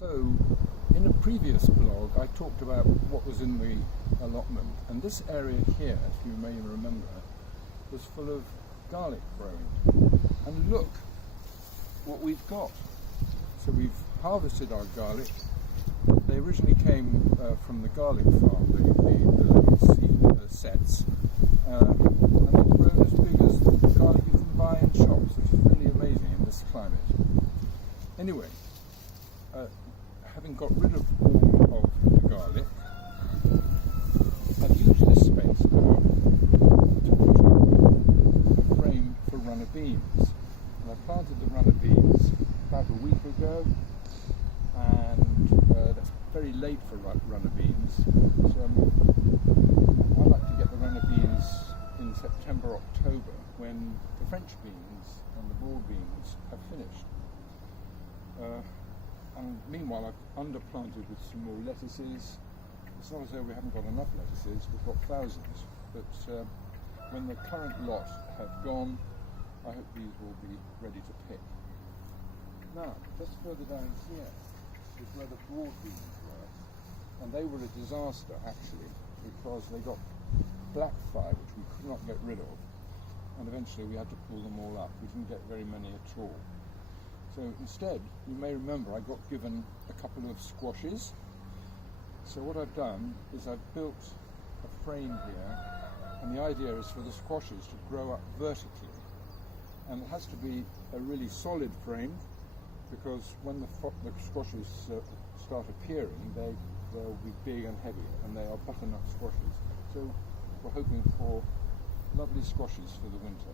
So, in a previous blog, I talked about what was in the allotment, and this area here, if you may remember, was full of garlic growing. And look what we've got. So we've harvested our garlic. They originally came from the garlic farm, the little seed sets, and they've grown as big as the garlic you can buy in shops, which is really amazing in this climate. Anyway, having got rid of all of the garlic, I've used this space now to put up a frame for runner beans. And I planted the runner beans about a week ago, and that's very late for runner beans. So I like to get the runner beans in September, October, when the French beans and the broad beans have finished. And meanwhile, I've underplanted with some more lettuces. It's not as though we haven't got enough lettuces, we've got thousands. But when the current lot have gone, I hope these will be ready to pick. Now, just further down here is where the broad beans were. And they were a disaster, actually, because they got black fly, which we could not get rid of. And eventually we had to pull them all up. We didn't get very many at all. So instead, you may remember, I got given a couple of squashes. So what I've done is I've built a frame here, and the idea is for the squashes to grow up vertically. And it has to be a really solid frame, because when the squashes start appearing, they'll be big and heavy, and they are butternut squashes. So we're hoping for lovely squashes for the winter.